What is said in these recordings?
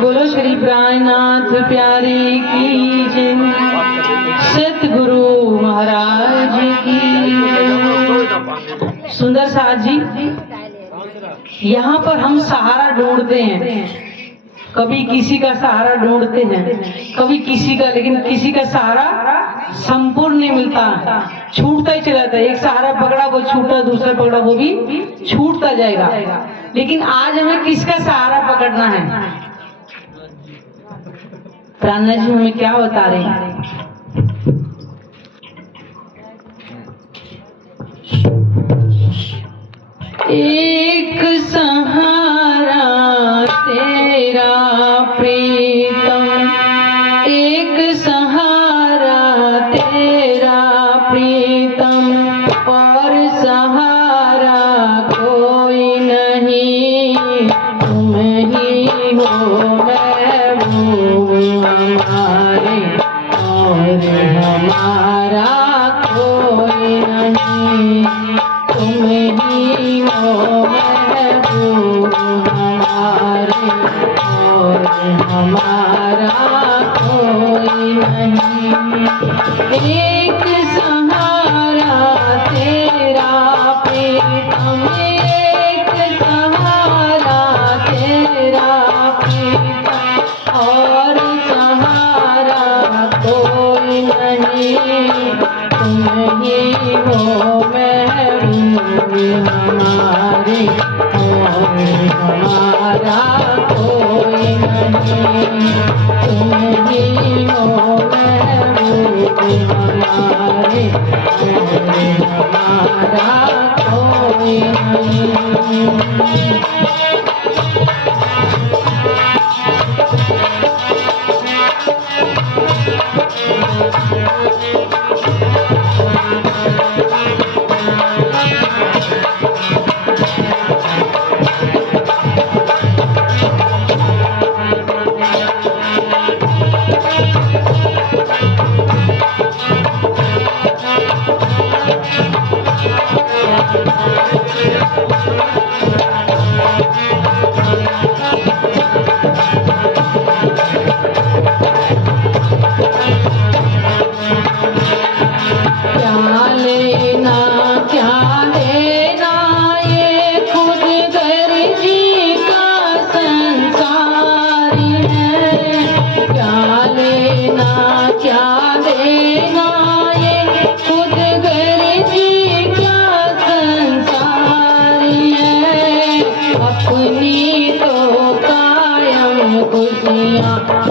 बोलो श्री प्राणनाथ प्यारे की जय, सतगुरु महाराज की। सुंदर साथ जी, यहाँ पर हम सहारा ढूंढते हैं, कभी किसी का सहारा ढूंढते हैं, कभी किसी का, लेकिन किसी का सहारा संपूर्ण नहीं मिलता, छूटता ही चला जाता है। एक सहारा पकड़ा वो छूटा, दूसरा पकड़ा वो भी छूटता जाएगा। लेकिन आज हमें किसका सहारा पकड़ना है? प्राणनाथ जी हमें क्या बता रहे हैं? एक सहारा तेरा प्रीतम, एक सहारा तेरा प्रीतम, और सहारा कोई नहीं, तुम ही हो महबूब हमारे, और हमारा कोई नहीं, तुम ही हो महबूब हमारे, और हमारा कोई नहीं। एक सहारा तेरा प्रीतम, एक सहारा तेरा प्रीतम, और सहारा कोई नहीं, तुम ही हो महबूब हमारे, और हमारा कोई नहीं, तुम ही हो महबूब हमारे, और हमारा कोई नहीं।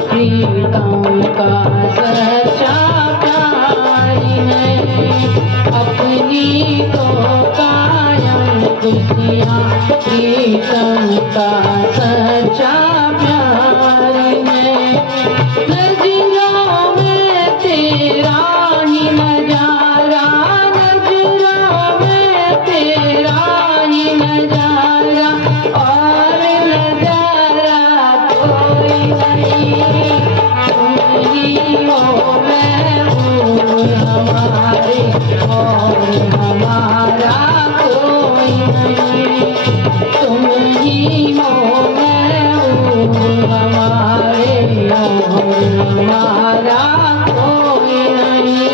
प्रीतम का सच्चा प्यार है, अपनी तो कायम खुशियाँ, प्रीतम का सच्चा प्यार है। नजरों में तेरा ही नजारा, नजरों में तेरा ही नजारा, और नजारा कोई नहीं, तुम ही हो महबूब हमारे, और हमारा कोई नहीं, तुम ही हो महबूब हमारे, और हमारा कोई नहीं।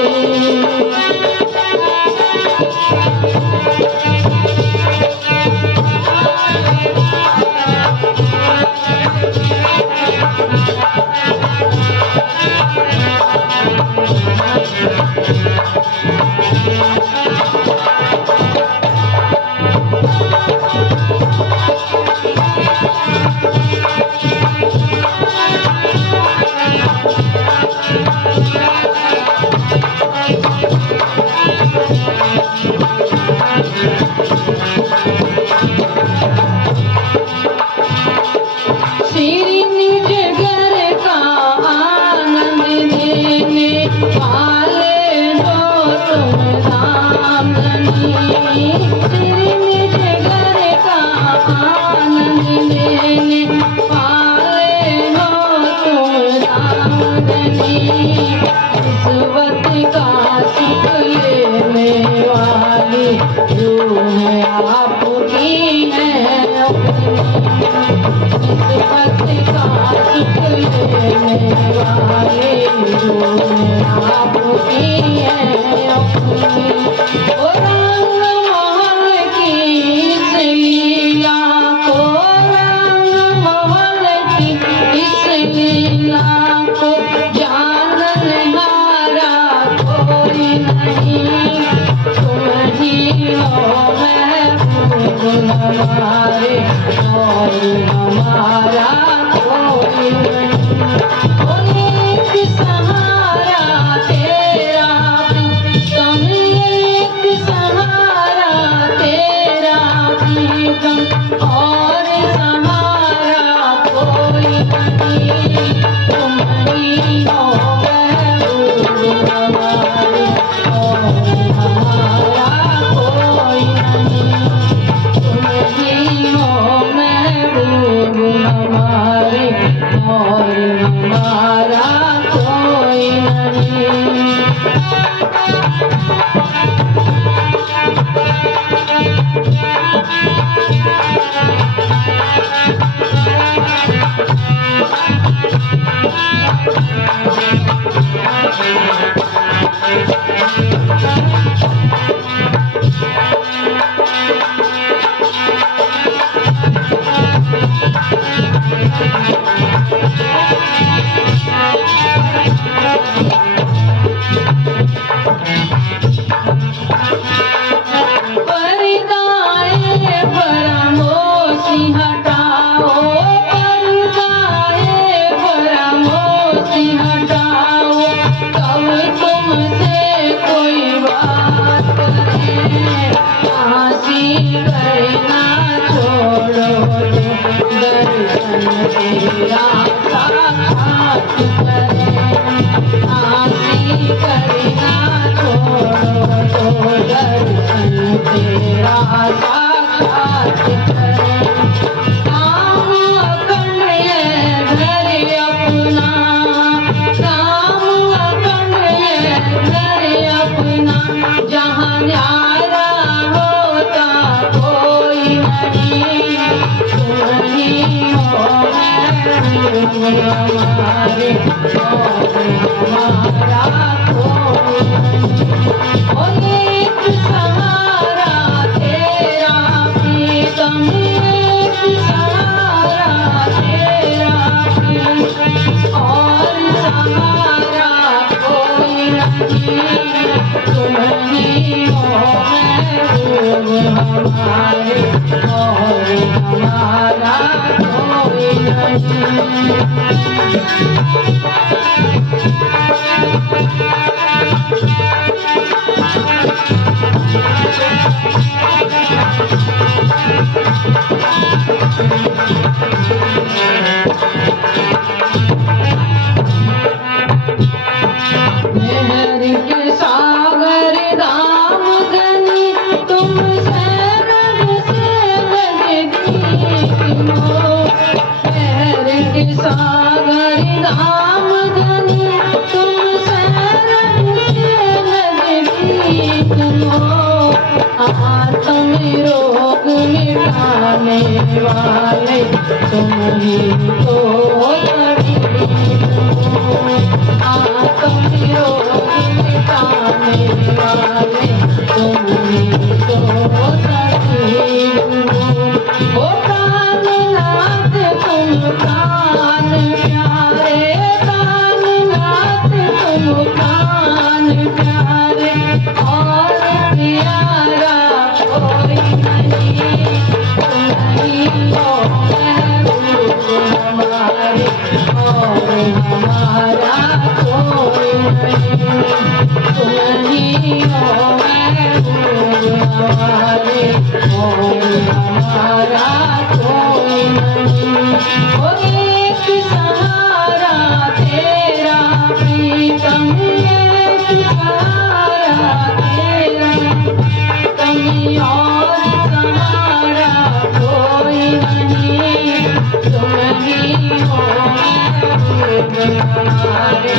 आपकी है अपनी, इस पथ का सुख लेने वाले जो आपकी है अपनी। ओ रंग महल की इस लीला को, रंग महल की इस लीला को जाननहारा कोई नहीं। तुम ही हो महबूब हमारे और हमारा कोई नहीं। ओ एक सहारा तेरा प्रीतम, एक सहारा तेरा प्रीतम और सहारा कोई नहीं। तुम ही हो महबूब हमारे और हमारा कोई नहीं। तुम ही हो महबूब हमारे और हमारा कोई नहीं। पर्दाए फरामोशी हटाओ, पर्दाए फरामोशी हटाओ। कब तुमसे कोई बात करे, हंसी करना छोड़ो तो दर्शन तेरा साक्षात करे। हंसी करना छोड़ो तो दर्शन तेरा साक्षात करे। काम अखंड है घर अपना, काम अखंड है घर अपना। जहाँ न्यारा होता कोई नहीं। तुम ही हो महबूब हमारे और हमारा कोई नहीं। ओ एक सहारा तेरा प्रीतम, एक सहारा तेरा प्रीतम और सहारा कोई नहीं। तुम ही हो महबूब हमारे और हमारा कोई नहीं। मेहर के सागर दाम गनी, तुम शरण से नजदीक हो। मेहर के सागर दाम गनी, तुम शरण से नजदीक हो। आत्म रोग मिटाने वाले तुम ही तो तबीब हो। आत्म रोग मिटाने वाले तुम ही तो तबीब हो। ओ कालनाथ तुम प्राण प्यारे, कालनाथ तुम प्राण प्यारे और प्यारा कोई नहीं। तुम ही हो महबूब हमारे और हमारा कोई नहीं। तुम ही हो महबूब हमारे और हमारा कोई नहीं। ओ एक सहारा तेरा प्रीतम, एक सहारा तेरा प्रीतम और सहारा कोई नहीं। तुम ही हो महबूब हमारे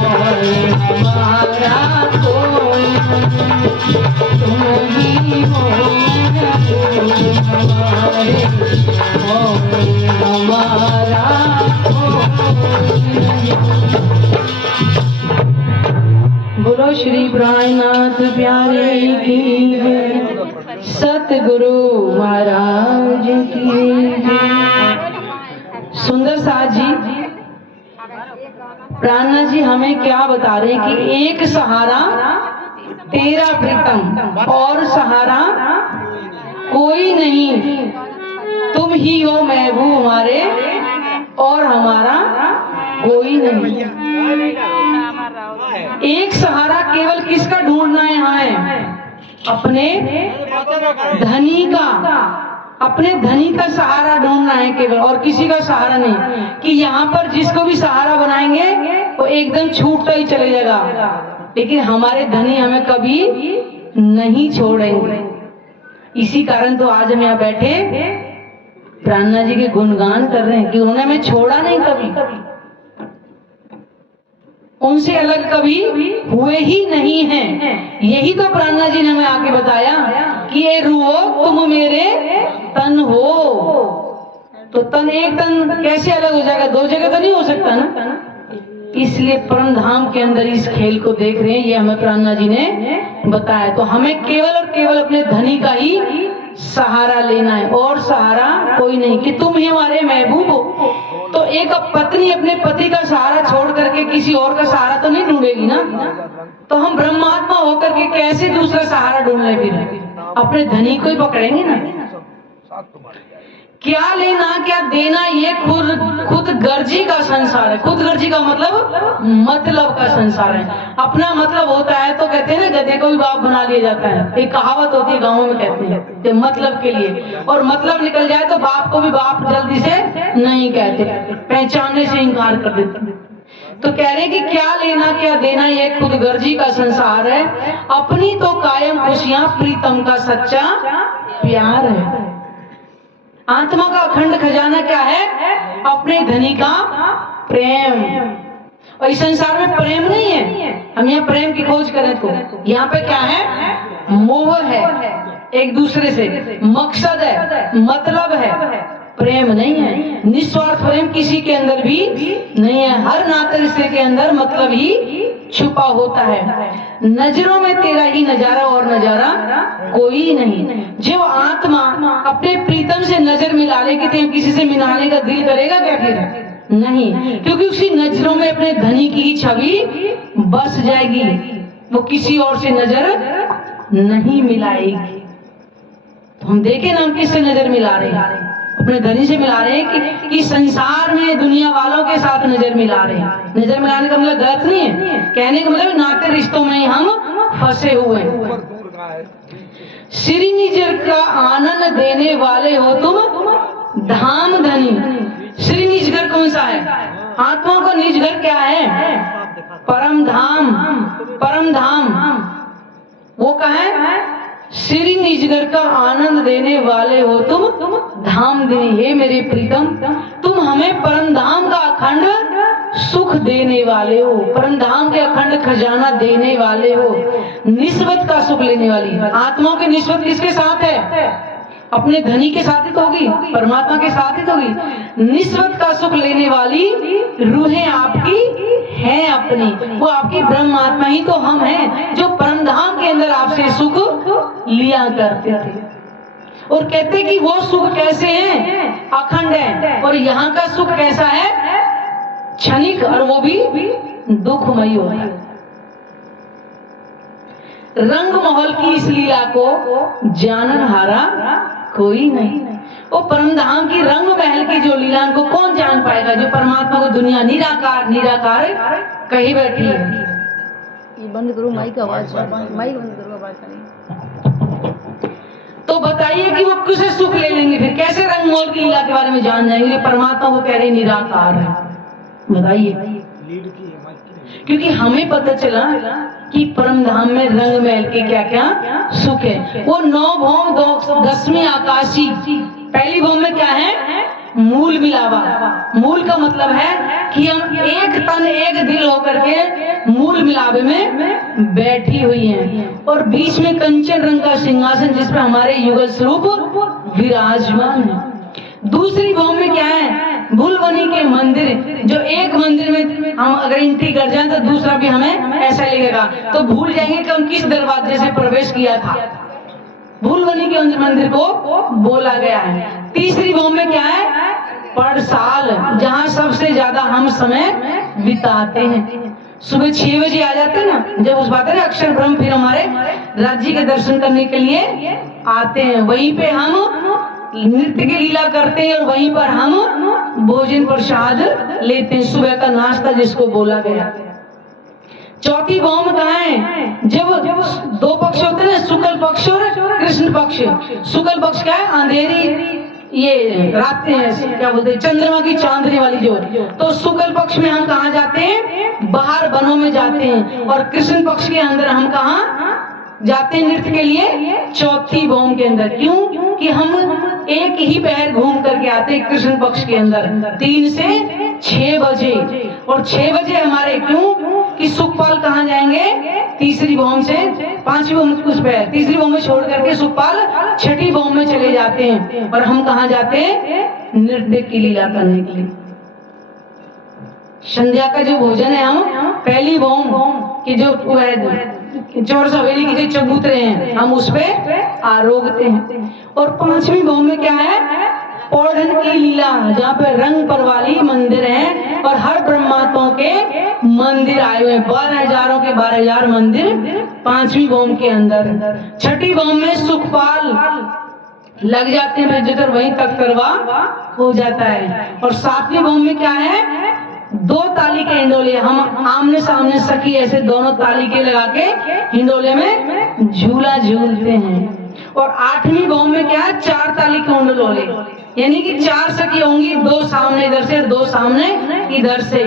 और हमारा कोई नहीं। तुम ही हो महबूब हमारा बोलो श्री प्राणनाथ प्यारे की जय, सतगुरु महाराज की जय। सुंदर साथ जी, प्राणनाथ जी हमें क्या बता रहे हैं कि एक सहारा तेरा प्रीतम और सहारा कोई नहीं, तुम ही हो महबूब हमारे और हमारा कोई नहीं। एक सहारा केवल किसका ढूंढना है यहाँ है? अपने धनी का, अपने धनी का सहारा ढूंढना है केवल, और किसी का सहारा नहीं। कि यहाँ पर जिसको भी सहारा बनाएंगे वो एकदम छूटता ही चले जाएगा, लेकिन हमारे धनी हमें कभी नहीं छोड़ेंगे। इसी कारण तो आज हम यहाँ बैठे प्राणनाथ जी के गुणगान कर रहे हैं कि उन्होंने हमें छोड़ा नहीं कभी, उनसे अलग कभी हुए ही नहीं हैं। यही तो प्राणनाथ जी ने हमें आके बताया कि ये रूहो तुम मेरे तन हो। तो तन एक तन कैसे अलग हो जाएगा? दो जगह तो नहीं हो सकता ना। इसलिए परम धाम के अंदर इस खेल को देख रहे हैं, ये हमें प्राणनाथ जी ने बताया। तो हमें केवल और केवल अपने धनी का ही सहारा लेना है और सहारा कोई नहीं। कि तुम ही हमारे महबूब हो, तो एक पत्नी अपने पति का सहारा छोड़ करके किसी और का सहारा तो नहीं ढूंढेगी ना। तो हम ब्रह्मात्मा होकर के कैसे दूसरा सहारा ढूंढ ले? फिर अपने धनी को ही पकड़ेंगे ना। क्या लेना क्या देना, ये खुद गर्जी का संसार है। खुद गर्जी का मतलब का संसार है। अपना मतलब होता है तो कहते हैं ना, गधे को भी बाप बना लिया जाता है। एक कहावत होती है गाँव में, कहते हैं मतलब के लिए, और मतलब निकल जाए तो बाप को भी बाप जल्दी से नहीं कहते, पहचानने से इनकार कर देते। तो कह रहे कि क्या लेना क्या देना, ये खुद गर्जी का संसार है। अपनी तो कायम खुशियां प्रीतम का सच्चा प्यार है। आत्मा का अखंड खजाना क्या है? अपने धनी का प्रेम। और इस संसार में प्रेम नहीं है। हम यहाँ प्रेम की खोज करें तो यहाँ पे क्या है? मोह है, एक दूसरे से मकसद है, मतलब है, प्रेम नहीं है। निस्वार्थ प्रेम किसी के अंदर भी नहीं है। हर नाते रिश्ते के अंदर मतलब ही छुपा होता है। नजरों में तेरा ही नजारा और नजारा कोई नहीं। जो आत्मा अपने प्रीतम से नजर मिला ले, कि किसी से मिलाने का दिल करेगा क्या? फिर नहीं, क्योंकि उसी नजरों में अपने धनी की छवि बस जाएगी, वो किसी और से नजर नहीं मिलाएगी। तो हम देखें ना, हम किससे नजर मिला रहे हैं? अपने धनी से मिला रहे हैं कि संसार में दुनिया वालों के साथ नजर मिला रहे हैं। नजर मिलाने का मतलब गलत नहीं है, कहने का मतलब नाते रिश्तों में हम फंसे हुए हैं। श्री निजर का आनंद देने वाले हो तुम धाम धनी। श्री निज घर कौन सा है? आत्मा को निज घर क्या है? परम धाम। परम धाम वो कहाँ है? श्री निजगर का आनंद देने वाले हो तुम धाम धनी। हे मेरे प्रीतम, तुम हमें परम धाम का अखंड सुख देने वाले हो, परम धाम के अखंड खजाना देने वाले हो। निस्बत का सुख लेने वाली आत्माओं की निस्बत किसके साथ है? अपने धनी के साथ ही तो होगी, परमात्मा के साथ ही तो होगी। निस्बत का सुख लेने वाली रूहें आपकी हैं अपनी, वो आपकी ब्रह्म आत्मा ही तो हम हैं, जो परम धाम के अंदर आपसे सुख लिया करते थे। और कहते कि वो सुख कैसे हैं? अखंड है। और यहाँ का सुख कैसा है? क्षणिक, और वो भी दुखमयी होता है। रंग महल की इस लीला को जानन हारा कोई नहीं। वो परम धाम की रंग महल की जो लीला को कौन जान पाएगा? जो परमात्मा को दुनिया निराकार निराकार कही बैठी है। ये बंद करो माइक आवाज, माइक बंद करो आवाज नहीं। तो बताइए कि वो किसे सुख ले लेंगे? फिर कैसे रंग महल की लीला के बारे में जान जाएंगे? परमात्मा को कह रहे निराकार है। बताइए, क्योंकि हमें पता चला कि परम धाम में रंग महल के क्या क्या सुख है। वो 9 भौम 10वीं आकाशी। पहली भौम में क्या है? मूल मिलावा। मूल का मतलब है कि हम एक तन एक दिल होकर के मूल मिलावे में बैठी हुई हैं, और बीच में कंचन रंग का सिंहासन जिसपे हमारे युगल स्वरूप विराजमान है। दूसरी भूमि में क्या है, भूलवनी के मंदिर, जो एक मंदिर में हम अगर एंट्री कर जाए तो दूसरा भी हमें ऐसा लगेगा, तो भूल जाएंगे कि हम किस दरवाजे से प्रवेश किया था। भूलवनी के मंदिर को बोला गया है। तीसरी भूमि में क्या है, पड़साल, जहाँ सबसे ज्यादा हम समय बिताते हैं। सुबह 6 बजे आ जाते हैं ना, जब उस बात है अक्षर ब्रह्म फिर हमारे राज्य के दर्शन करने के लिए आते हैं। वहीं पे हम नृत्य की लीला करते हैं और वहीं पर हम भोजन प्रसाद लेते हैं, सुबह का नाश्ता जिसको बोला गया। चौथी भौम कहाँ है, जब दो पक्ष होते हैं, शुक्ल पक्ष और कृष्ण पक्ष। शुक्ल पक्ष क्या है, अंधेरी ये रात क्या बोलते हैं, चंद्रमा की चांदनी वाली जो, तो शुक्ल पक्ष में हम कहाँ जाते हैं, बाहर वनों में जाते हैं। और कृष्ण पक्ष के अंदर हम कहाँ जाते हैं नृत्य के लिए, चौथी भौम के अंदर। क्यों कि हम एक ही पहर घूम करके आते हैं कृष्ण पक्ष के अंदर 3 से 6 बजे। और 6 बजे हमारे, क्यों कि सुखपाल कहाँ जाएंगे, तीसरी भौम से 5वीं भौम कुछ पहर, तीसरी भौम में छोड़ करके सुखपाल 6ठी भौम में चले जाते हैं। और हम कहाँ जाते हैं, नृत्य की लीला करने के लिए। संध्या का जो भोजन है, हम पहली भौम की जो चौर सवेली की जो चबूतरे हैं, हम उस पे आरोगते हैं। और 5वीं भौम में क्या है, पौधन की लीला, जहाँ पे रंग परवाली मंदिर है और हर ब्रह्मात्माओं के मंदिर आए हुए हैं, 12,000 के 12,000 मंदिर 5वीं भौम के अंदर। 6ठी भौम में सुखपाल लग जाते हैं, जिधर वहीं तक करवा हो जाता है। और 7वीं भौम में क्या है, 2 ताली के हिंडोले, हम आमने सामने सखी ऐसे दोनों ताली के लगा के हिंडोले में झूला झूलते हैं। और 8वीं भौम में क्या है, 4 ताली के हिंडोले, यानी कि 4 सखी होंगी, 2 सामने इधर से, 2 सामने इधर से,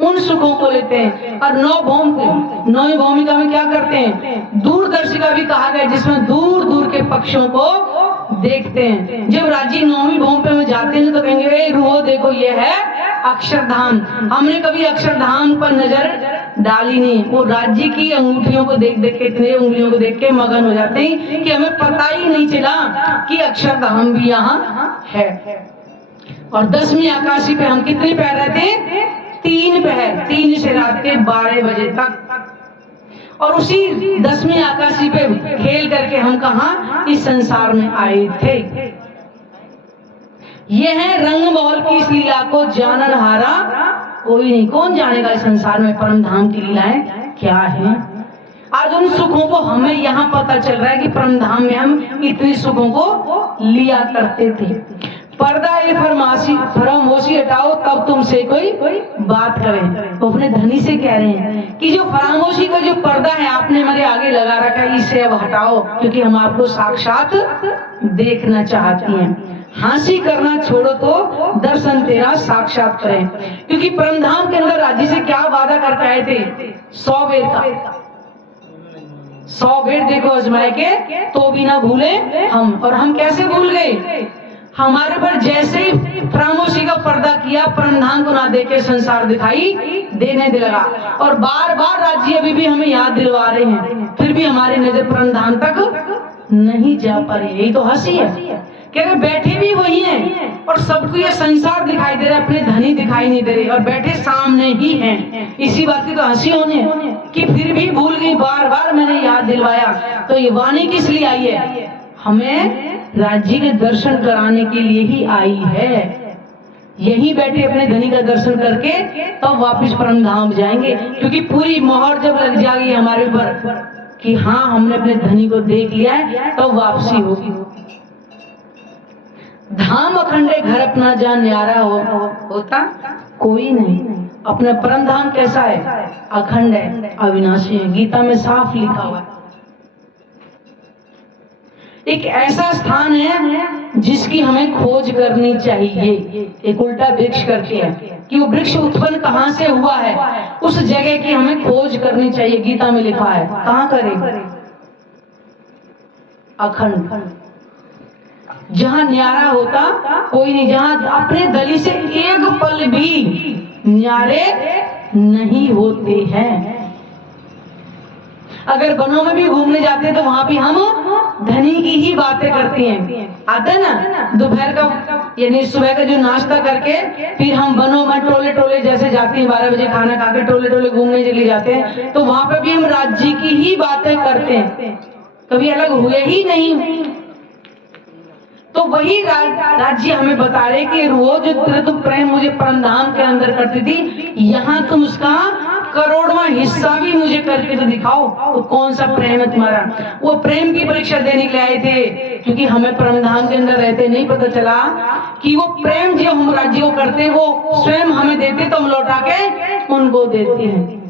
उन सुखों को लेते हैं। और 9वीं भूमिका में क्या करते हैं, दूरदर्शिका भी कहा गया, जिसमें दूर दूर के पक्षियों को देखते हैं। जब राज्य 9वीं भूमि पे में जाते हैं तो कहेंगे, ए रुओ देखो, ये है अक्षरधाम। हमने कभी अक्षरधाम पर नजर डाली नहीं, वो राज्य की अंगूठियों को देख देख के, इतने उंगलियों को देख के मगन हो जाते हैं कि हमें पता ही नहीं चला कि अक्षरधाम भी यहाँ है। और 10वीं आकाशी पे हम कितने पहर रहते हैं, 3 पहर, 3 से रात के 12 बजे तक। और उसी 10वीं आकाशी पे खेल करके हम कहाँ इस संसार में आए थे। ये है रंगमहल की इस लीला को जानन हारा कोई नहीं। कौन जानेगा इस संसार में परम धाम की लीलाएं क्या है। आज उन सुखों को हमें यहाँ पता चल रहा है कि परम धाम में हम इतने सुखों को लिया करते थे। पर्दा ये फरामोशी हटाओ, तब तुमसे कोई बात करे। वो अपने धनी से कह रहे हैं कि जो फरामोशी का जो पर्दा है आपने हमारे आगे लगा रखा है, इसे अब हटाओ, क्योंकि हम आपको साक्षात देखना चाहती हैं। हंसी करना छोड़ो तो दर्शन तेरा साक्षात करें। क्योंकि परमधाम के अंदर राज्य से क्या वादा करके आए थे, 100 बेर का, 100 बेर देखो अजमाए के तो भी ना भूले हम। और हम कैसे भूल गए, हमारे पर जैसे ही फरामोशी का पर्दा किया, परमधाम को ना देख के संसार दिखाई देने लगा। और बार बार राज्य अभी भी हमें याद दिलवा रहे हैं, फिर भी हमारी नजर परमधाम तक नहीं जा पा रही। यही तो हंसी है, कह रहे बैठे भी वही हैं और सबको ये संसार दिखाई दे रहा है, अपने धनी दिखाई नहीं दे रहे और बैठे सामने ही हैं। इसी बात की तो हंसी होने कि फिर भी भूल गई, बार बार मैंने याद दिलवाया। तो ये वाणी किस लिए आई है, हमें राज्य के दर्शन कराने के लिए ही आई है। यही बैठे अपने धनी का दर्शन करके तब वापिस परमधाम जाएंगे। क्योंकि पूरी मोहर जब लग जाएगी हमारे ऊपर कि हाँ हमने अपने धनी को देख लिया है, तब वापसी होगी। धाम अखंडे घर अपना जान न्यारा होता कोई नहीं। अपना परम धाम कैसा है, अखंड है, अविनाशी है। गीता में साफ लिखा हुआ है। एक ऐसा स्थान है जिसकी हमें खोज करनी चाहिए। एक उल्टा वृक्ष करके है कि वो वृक्ष उत्पन्न कहाँ से हुआ है, उस जगह की हमें खोज करनी चाहिए। गीता में लिखा है, कहाँ करें, अखंड, जहां न्यारा होता कोई नहीं, जहां अपने दली से एक पल भी न्यारे नहीं होते हैं। अगर वनों में भी घूमने जाते हैं तो वहां भी हम धनी की ही बातें करते हैं। आता है ना, दोपहर का यानी सुबह का जो नाश्ता करके फिर हम बनो मन टोले टोले जैसे जाते हैं, 12 बजे खाना खा के टोले टोले घूमने चले जाते हैं, तो वहां पर भी हम राज्य की ही बातें करते हैं, कभी अलग हुए ही नहीं। तो वही राज्य हमें बता रहे कि वो जो तेरा तुम प्रेम मुझे परमधाम के अंदर करती थी, यहाँ तुम उसका करोड़वां हिस्सा भी मुझे करके तो दिखाओ। तो कौन सा प्रेम है तुम्हारा? वो प्रेम की परीक्षा देने के लिए आए थे, क्योंकि हमें परमधाम के अंदर रहते नहीं पता चला कि वो प्रेम जो हम राज्य को करते वो स्वयं हमें देते तो हम लौटा के उनको देते हैं।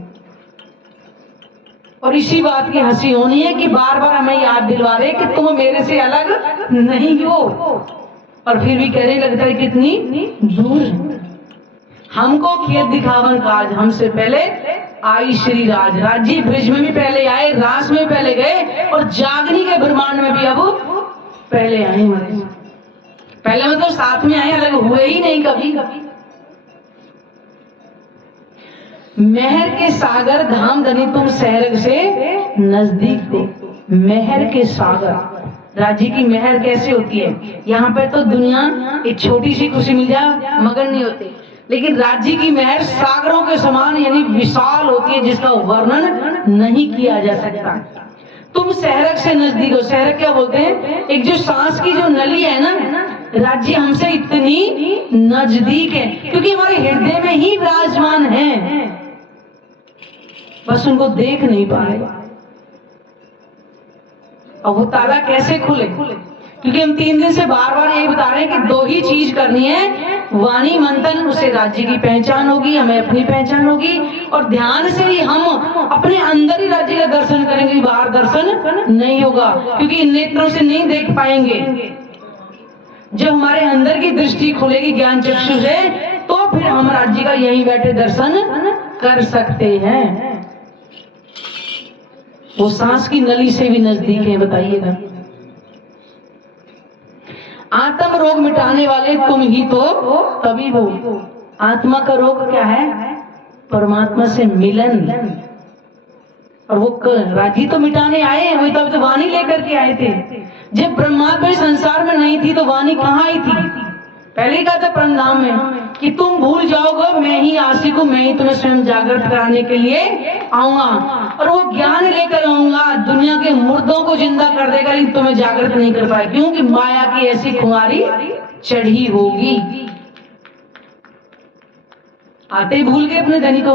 और इसी बात की हंसी होनी है कि बार बार हमें याद दिलवा रहे कि तुम मेरे से अलग नहीं हो, और फिर भी कहने लगता है कितनी दूर है। हमको खेत दिखावन काज, हमसे पहले आई श्री राज। राज्य ब्रिज में भी पहले आए, रास में पहले गए, और जागनी के ब्रह्मांड में भी अब पहले आए हमारे। पहले मतलब साथ में आए, अलग हुए ही नहीं कभी। मेहर के सागर धाम धनी तुम शहर से नजदीक हो। मेहर के सागर, राज्य की मेहर कैसे होती है? यहाँ पर तो दुनिया एक छोटी सी खुशी मिल जाए मगन नहीं होती, लेकिन राज्य की मेहर सागरों के समान यानी विशाल होती है, जिसका वर्णन नहीं किया जा सकता। तुम शहरक से नजदीक हो। शहरक क्या बोलते हैं? एक जो सांस की जो नली है ना, राज्य हमसे इतनी नजदीक है क्योंकि हमारे हृदय में ही विराजमान है, बस उनको देख नहीं पा रहे। अब वो ताला कैसे खुले? क्योंकि हम 3 दिन से बार बार यही बता रहे हैं कि 2 ही चीज करनी है, वाणी मंथन, उससे राज्य की पहचान होगी, हमें अपनी पहचान होगी, और ध्यान से ही हम अपने अंदर ही राज्य का दर्शन करेंगे, बाहर दर्शन नहीं होगा, क्योंकि इन नेत्रों से नहीं देख पाएंगे। जब हमारे अंदर की दृष्टि खुलेगी ज्ञान चक्षु से, तो फिर हम राज्य का यहीं बैठे दर्शन कर सकते हैं। वो सांस की नली से भी नजदीक है, बताइएगा। आत्म रोग मिटाने वाले तुम ही तो तबीब हो। आत्मा का रोग क्या है? परमात्मा से मिलन, और वो राज्य तो मिटाने आए हैं, वही तो वाणी लेकर के आए थे। जब ब्रह्मात्मा संसार में नहीं थी तो वाणी कहाँ आई थी? पहले ही कहा था परमधाम में कि तुम भूल जाओगे, मैं ही आशिक हूं, मैं ही तुम्हें स्वयं जागृत कराने के लिए आऊंगा, और वो ज्ञान लेकर आऊंगा, दुनिया के मुर्दों को जिंदा कर देगा, लेकिन तुम्हें जागृत नहीं कर पाए, क्योंकि माया की ऐसी खुमारी चढ़ी होगी। आते ही भूल गए अपने धनी को,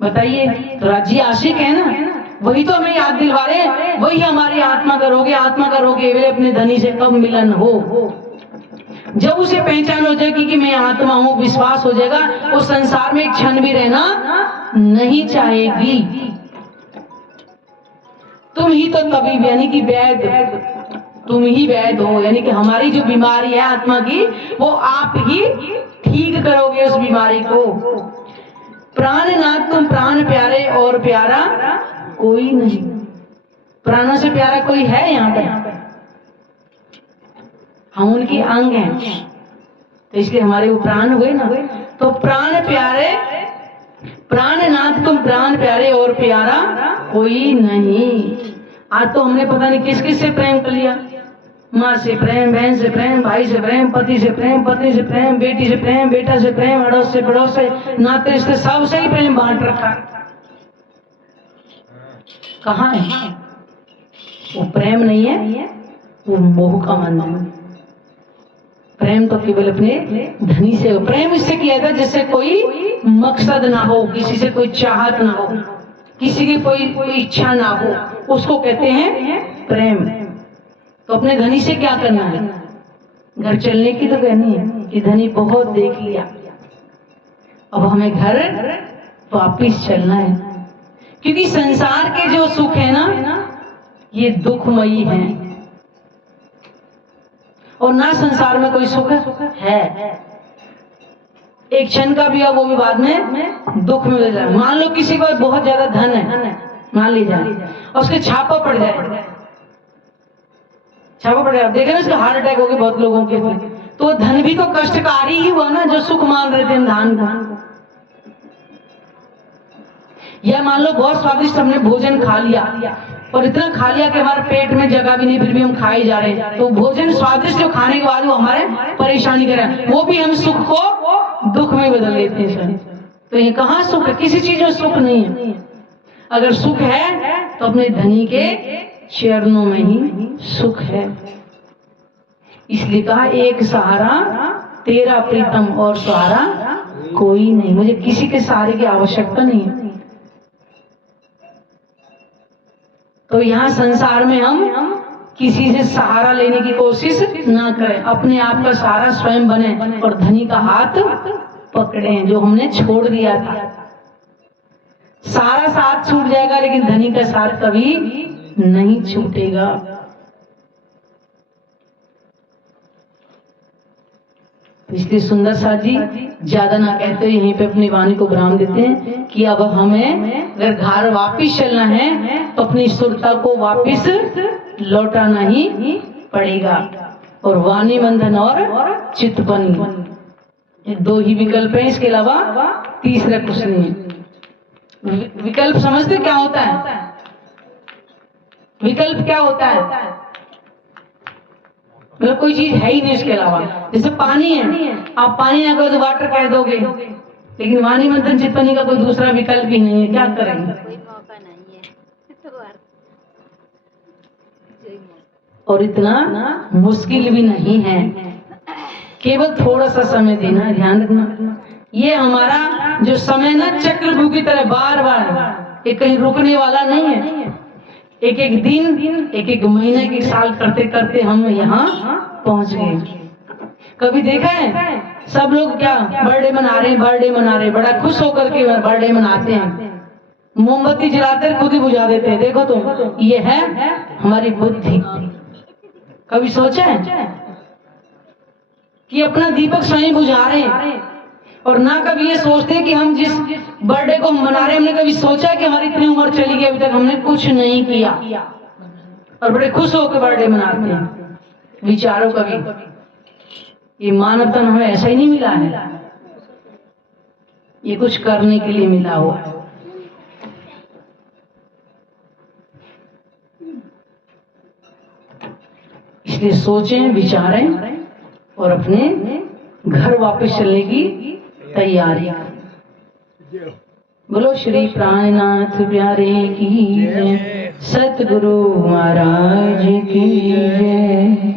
बताइए। तो राज्य आशिक है ना, वही तो हमें याद दिलवा रहे हैं, वही हमारी आत्मा करोगे। आत्मा करोगे वे अपने धनी से कब मिलन हो? जब उसे पहचान हो जाएगी कि मैं आत्मा हूं, विश्वास हो जाएगा, वो संसार में एक क्षण भी रहना नहीं चाहेगी। तुम ही तो तबीब यानी कि वैद्य, तुम ही वैद्य हो, यानी कि हमारी जो बीमारी है आत्मा की, वो आप ही ठीक करोगे उस बीमारी को। प्राणनाथ तुम प्राण प्यारे और प्यारा कोई नहीं। प्राणों से प्यारा कोई है यहाँ पे? हम उनकी अंग हैं, तो इसलिए हमारे वो प्राण हुए ना। तो प्राण प्यारे, प्राणनाथ तुम प्राण प्यारे और प्यारा कोई नहीं। आज तो हमने पता नहीं किस किस से प्रेम कर लिया। माँ से प्रेम, बहन से प्रेम, भाई से प्रेम, पति से प्रेम, पत्नी से प्रेम, बेटी से प्रेम, बेटा से प्रेम, अड़ोस से पड़ोस से, नाते रिश्ते सबसे ही प्रेम बांट रखा। कहाँ है वो? प्रेम नहीं है, वो मोह का बंधन। प्रेम तो केवल अपने धनी से हो। प्रेम इससे किया था जिससे कोई मकसद ना हो, किसी से कोई चाहत ना हो, किसी की कोई इच्छा ना हो, उसको कहते हैं प्रेम। तो अपने धनी से क्या करना है? घर चलने की तो कहनी है कि धनी बहुत देख लिया, अब हमें घर वापिस चलना है, क्योंकि संसार के जो सुख है ना, ये दुखमयी है, और ना संसार में कोई सुख है। एक क्षण का भी है, वो भी बाद में दुख मिल जाए। मान लो किसी को बहुत ज्यादा धन है, मान लीजिए, और उसके छापा पड़ जाए, छापा पड़ जाए, देखे ना उसका हार्ट अटैक हो गया बहुत लोगों के, तो धन भी तो कष्टकारी ही हुआ ना, जो सुख मान रहे थे धान को। या मान लो बहुत स्वादिष्ट हमने भोजन खा लिया, और इतना खा लिया कि हमारे पेट में जगह भी नहीं, फिर भी हम खाए जा रहे हैं। तो भोजन स्वादिष्ट जो खाने के बाद वो हमारे परेशानी कर रहा है, वो भी हम सुख को दुख में बदल देते हैं। तो ये कहाँ सुख है? किसी चीज में सुख नहीं है। अगर सुख है तो अपने धनी के चरणों में ही सुख है। इसलिए कहा एक सहारा तेरा प्रीतम और सहारा कोई नहीं, मुझे किसी के सहारे की आवश्यकता नहीं है। तो यहाँ संसार में हम किसी से सहारा लेने की कोशिश ना करें, अपने आप का सहारा स्वयं बने और धनी का हाथ पकड़े जो हमने छोड़ दिया था। सारा साथ छूट जाएगा लेकिन धनी का साथ कभी नहीं छूटेगा। इसलिए सुंदर साथ जी ज्यादा ना कहते हुए यहीं पे अपनी वाणी को विराम देते हैं कि अब हमें अगर घर वापिस चलना है तो अपनी सुरता को वापिस लौटाना ही पड़ेगा। और वाणी बंधन और चित्तबनी, दो ही विकल्प हैं, इसके अलावा तीसरा कुछ नहीं है। विकल्प समझते क्या होता है? विकल्प क्या होता है? मतलब कोई चीज है ही नहीं इसके अलावा। जैसे पानी है, आप पानी ना कहो तो वाटर कह दोगे, लेकिन वाणी मंथन चित्तबनी का कोई दूसरा विकल्प ही नहीं है, क्या करेंगे? कोई मौका नहीं है। और इतना मुश्किल भी नहीं है, केवल थोड़ा सा समय देना है। ध्यान रखना, ये हमारा जो समय ना चक्रव्यूह की तरह बार बार ये कहीं रुकने वाला नहीं है। एक एक दिन, एक एक महीने, एक एक साल करते करते हम यहाँ पहुंच गए। कभी देखा है सब लोग क्या बर्थडे मना रहे हैं, बर्थडे मना रहे, बड़ा खुश होकर के बर्थडे मनाते हैं, मोमबत्ती जलाते खुद ही बुझा देते हैं। देखो तो ये है हमारी बुद्धि। कभी सोचा है कि अपना दीपक स्वयं बुझा रहे हैं? और ना कभी ये सोचते हैं कि हम जिस बर्थडे को मना रहे हैं, हमने कभी सोचा कि हमारी इतनी उम्र चली गई अभी तक हमने कुछ नहीं किया, और बड़े खुश होकर बर्थडे मनाते हैं। विचारो कभी, ये मानवता हमें ऐसा ही नहीं मिला है, ये कुछ करने के लिए मिला हुआ है। इसलिए सोचें, विचारें और अपने घर वापस चलने की तैयारी। बोलो श्री प्राणनाथ प्यारे की जय, सतगुरु महाराज की जय।